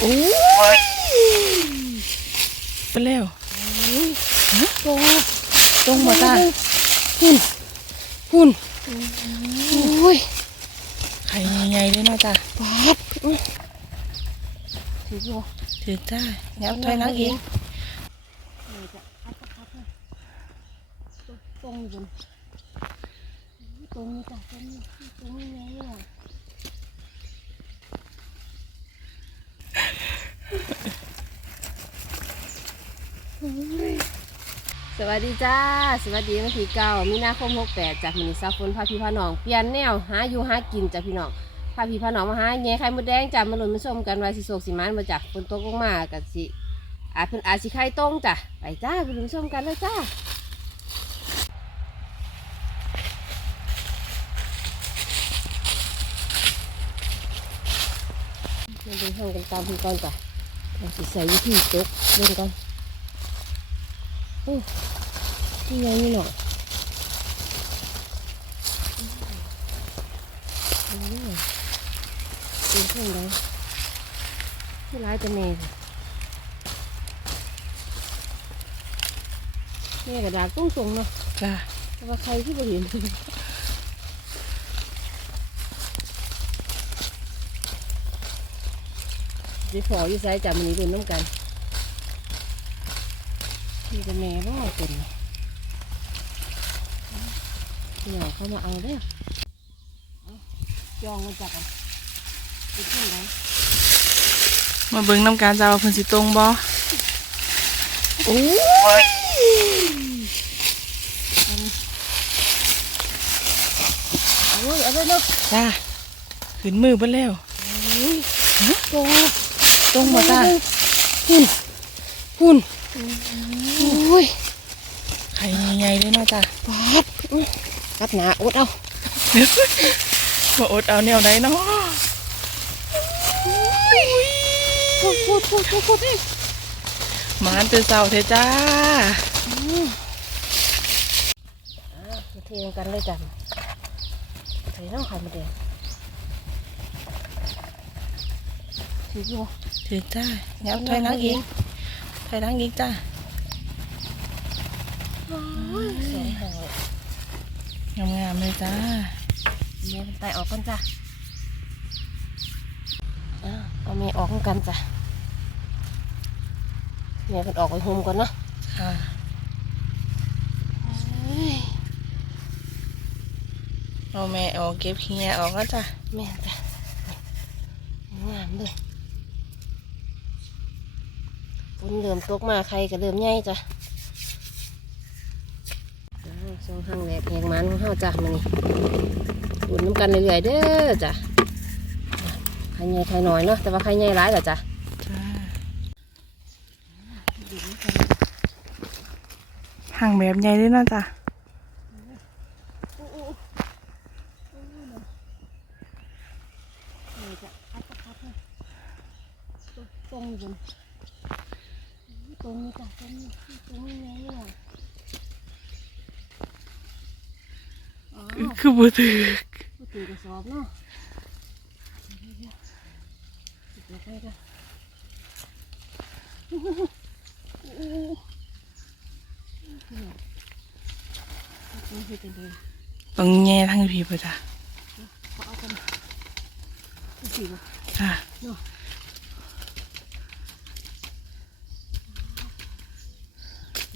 โอ้ยไปแล้วตรงตรงมาจ้าหุ่นหุ่นโอ้ยไข่ใหญ่ๆเลยเนาะจ้าป๊าบถืออยู่ถือจ้างับถอยหลังอีกตรงอยู่บนตรงนี้จ้ะตรงนี้ตรงนี้ไงเนี่ย สวัสดีจ้า สวัสดีวันที่เก้ามีนาคมหกแปดจากมินิซาฟนพาพี่พาน้อง เปลี่ยนแนวหาอยู่หากินจ้ะพี่น้องพาพี่พาน้องมาหาแง่ไข่มดแดงจ้ะมาลุนมาชมกันว่าสิโศกสิมันมาจากฝนตกลงมากับสิอาจเป็นอาสิไข่ต้งจ้ะไปจ้าไปลุ้นชมกันเลยจ้ามาดูห้องกันตามพี่ก่อนจ้ะเราสิใส่วิธีจกเล่นก่อนโอ้ นี่ไงนี่หน่อยอืมเป็นเครื่องใดที่ร้ายจะแม่สิแม่กระดาษตุ้งตรงๆเนาะจ้าแต่ว่าใครที่บ่เห็นสิขออยู่ไซจับมันนี้เป็นน้ำกันนี่จะแม่บ่เป็น เดี๋ยวเขามาเอาเด้อเอาจองมาจับอะไปขึ้นไหนมาเบิ่งน้ำการจ้าว่าเพิ่นสิตรงบ่โอ้ยเอาเลยเอาเลยเนาะจ้าขึ้นมือไปแล้วตรงตรงมาจ้าหุ่นหุ่นโอ้ยไข่ใหญ่ๆเลยเนาะจ้าป๊าบ กัดหนาอดเอาบ่อดเอาแนวใดเนาะพูดพูดพูดพูดพูดหมานตื่นเช้าเถอะจ้ามาเทลงกันเลยจ้ะเทน้ำไข่มาแดงถืออยู่ถือจ้างับถอยหลังอีกถอยหลังอีกจ้าสองห่อ งามๆเลยจ้าเมียไตออกกันจ้ะอ่าเอาเมียออกกันจ้ะเมียกันออกไปโฮมก่อนเนาะค่ะเฮ้ยเอาแม่ออกเก็บเฮียออกแล้วจ้าแม่จ้ะงามเลยฝนเริ่มตกมาใครก็เริ่มใหญ่จ้ะอ้าวสอง ห้างแหลกแหงมันของเฮาจ้ะมานี่อุ่นน้ำกันเรื่อยๆเด้อจ้ะใครใหญ่ใครน้อยเนาะแต่ว่าใครใหญ่ร้ายเหรอจ้ะห่างแบบใหญ่เลยเนาะจ้ะ ตรงอยู่บนตรงนี้จ้ะตรงนี้ตรงนี้ไงเนี่ยอ๋อ คือบ่ถือถือกระสอบเนาะเดี๋ยวไปกันนี่คือเป็นเลยต้องแง่ทั้งพี่ป่ะจ้าเขาเอากันสี่บ่จ้าน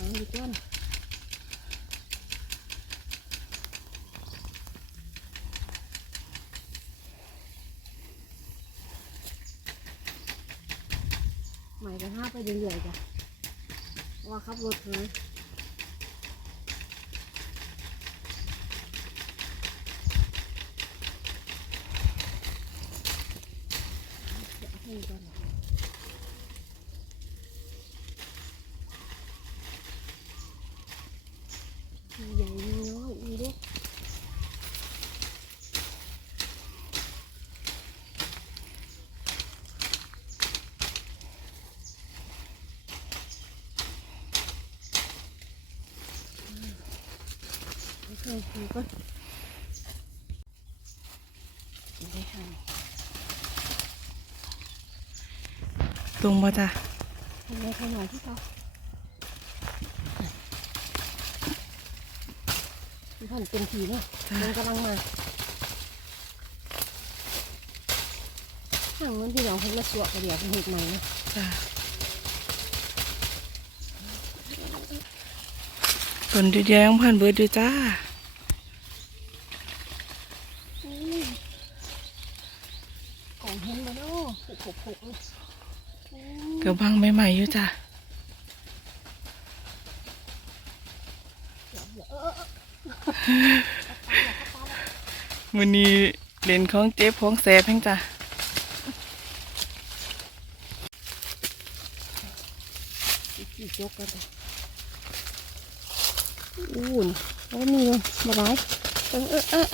้องดีต้นหม่กันห้าไป เรื่อยๆจ้ะว่าขับรถเลยให้ก่อนนะมีใหญ่มีน้อยมีเล็ก โอเคดูก่อนนี่ค่ะตรงบ่จ้ะทำไมขนาดที่เขาพี่พ่อนเป็นทีเนาะจ้ะมันกำลังมาห่างมันพี่น้องเพิ่นมาสวกกระเดียวเพิ่นเฮ็ดใหม่เนาะจ้ะต้นแดงๆผ่านเบิดอยู่จ้า ของเห็นมาเนาะผูกผูกผูกเลย กระบังใหม่ๆอยู่จ้ะมื้อนี้เล่นของเจ็บของแสบแฮงจ้ะจีจกกันอู้นแล้วมีมาไว้เออเออเออ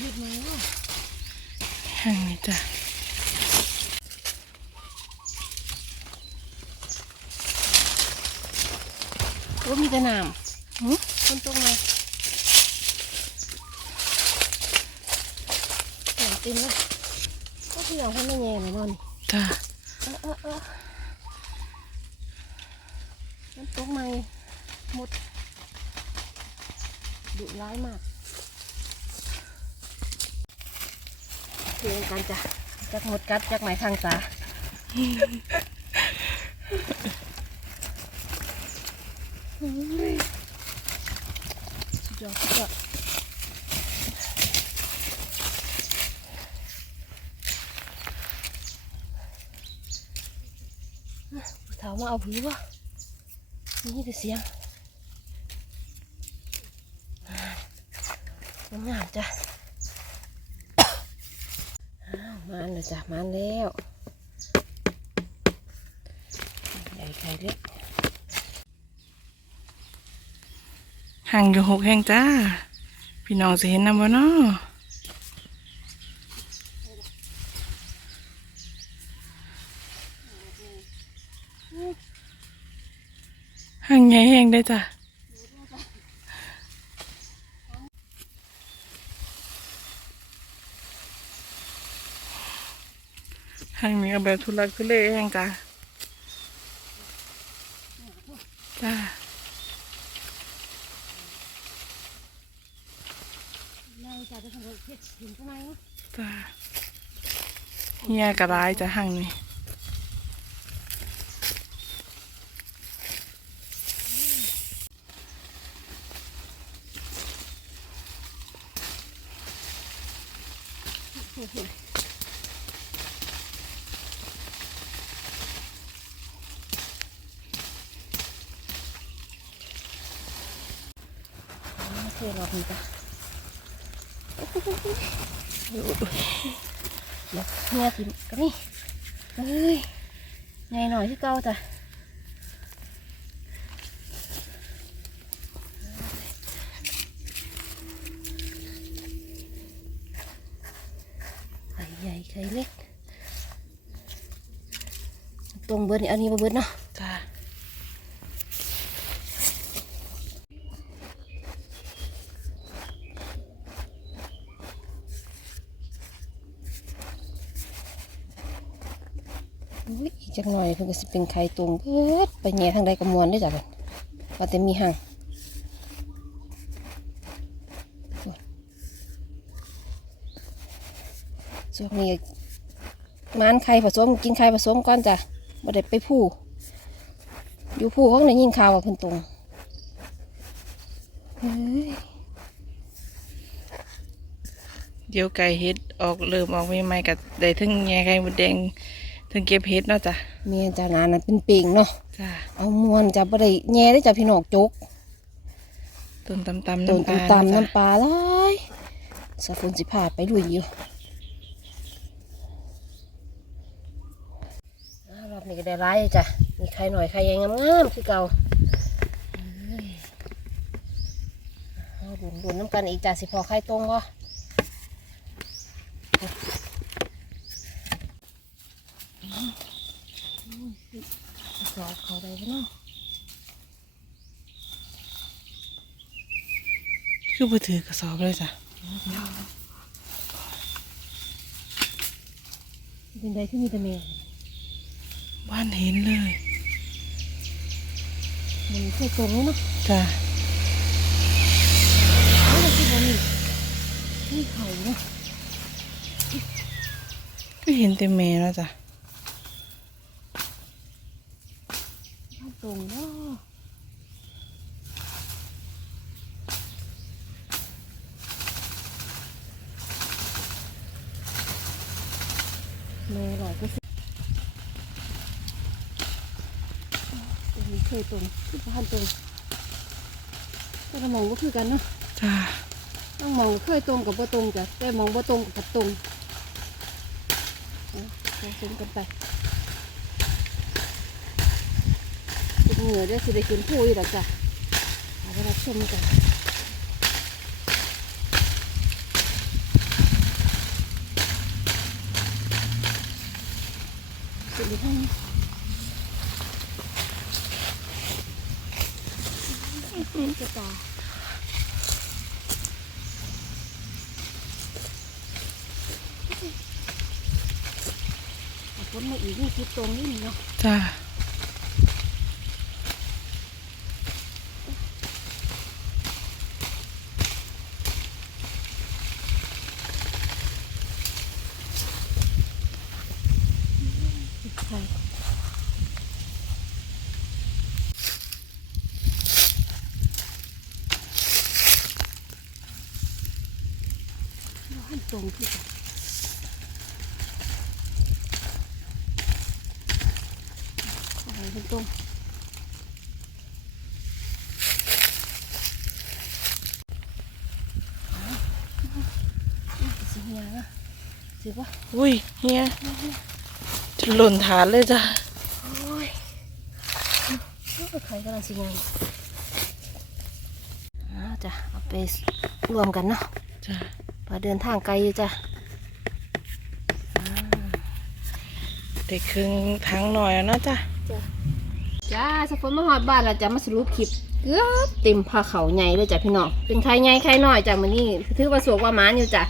เฮ็ดมาแล้ว แห้งนี่จ้ะ โอ้มีแต่น้ำหึคนตรงไหน น้ำเต็มเลยก็พี่น้องคนไม่แย่เลยนอนจ้ะเออเออเออมันตกไหมหมดดุร้ายมากเพียงกันจ้ะจักหมดกัดจักไหมทางตาเฮ้ยสุดยอดสุดยอดผู้เฒ่า มาเอาผือวะนี่แต่เสียงงามงาจ้ะมาอันแล้วจ้ะมาอันแล้วใหญ่ไข่เล็กห่างอยู่หกแห่งจ้า พี่น้องสิเห็นนำบ่เนาะห่างใหญ่แห่ง ได้จ้ะห่างนี้แบบทุลักทุเลแห่งจ้ะจ้าเราจะไปทำรถเพชรถึงทำไมวะจ้าเฮียกระไรจ้ะห่างนี่ เทรอบนี้จ้ะเดี๋ยวเนี่ยกินกันนี่เฮ้ยใหญ่หน่อยที่เก่าจ้ะไข่ใหญ่ ไข่เล็ก ตรงเบิร์ดนี่อันนี้บ่เบิร์ดเนาะจ้าอุ๊ยอีกจักหน่อยเพิ่นก็สิเป็นไข่ตรงเบิดไปแหน่ทางใดก็มวนได้อจ้ะเพิ่นว่าแต่มีห่างช่วง นี้มานไข่ผสมกินไข่ผสมก่อนจ้ะบ่ได้ไปผู้อยู่ผู้เขาได้ยินข่าวว่าเพิ่นตรงเฮ้ยเดี๋ยวไก่เฮ็ดออกเริ่มออกใหม่ๆกับได้ทั้งแง่ไก่มดแดงทั้งเก็บเฮ็ดเนาะจ้ะแม่จ้านานั้นเป็นเป่งเนาะจ้าเอามวนจ้ะบ่ได้แหน่ได้อจ้ะพี่น้องจกต้นตำตำต้นน้ำปลาตำเะน้ำปลาหลายสะฝนสิพาไปลุยอยู่อ้าวรอบนี้ ก็ได้ร้ายเลยจ้ะ มีใครหน่อยใครยังงามๆคือเก่าเอ้ยเอาดุนดุนน้ำกันอีกจ้ะสิพอใครตรงบ่สอบเขาได้ปะเนาะคือบ่ถือกระสอบเลยจ้ะเป็นไรที่มีแต่แมว บ้านเห็นเลยมันเคยตรงแล้วเนาะจ้ะเอาแต่ที่บ่มีนี่ไข่เนาะก็เห็นแต่แม่แล้วจ้ะบ้านตรงเนาะแม่หลอยก็สิตัวนี้ เคยตรงที่บ้านตรงแต่ละมองก็คือกันเนาะจ้ะต้องมองเคยตรงกับบ่ตรงจ้ะแต่มองบ่ตรงกับตรงเอาผสมกันไปเป็นเหงื่อเด้อสิได้กินผู้อีกแล้วจ้ะเอาไปรับชมกันสิได้ให้ จะตาเอาฝนมาอีกนี่คิดตรงนี่เนาะจ้ะ ใช่หันตร งที่จะเอาไปตรงสิเฮียนะสิวะอุ้ยเฮียจะหล่นฐานเลยจ้ะโอ้ยใครกำลังสิงานอ่าจ้ะเอาไปรวมกันเนาะ พอเดินทางไกลอยู่จ้ะเด็กครึ่งทั้งหน่อยแล้วเนาะจ้ะจ้าสฝนมาหอดบ้านแล้วจะมาสรุปคลิปเกือบเต็มผ้าเขาวใหญ่เลยจ้ะพี่น้องเป็นใครใหญ่ใครน้อยจ้ะมื้อนี้ถือว่าสวกว่าหมานอยู่จ้ะ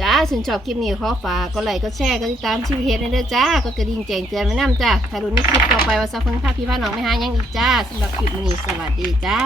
จ้าถึงชอบคลิปนี้ขอฝากก็ไลค์ก็แชร์ก็ติดตามชีวิตเฮ็ดในเด้อจ้า ก็กระดิ่งแจ้งเตือนไว้นํจ้าถ้ารู้ในคลิปต่อไปว่าสักคนพาพี่พาน้องไม่หาหยังอีกจ้าสำหรับคลิปนี้สวัสดีจ้า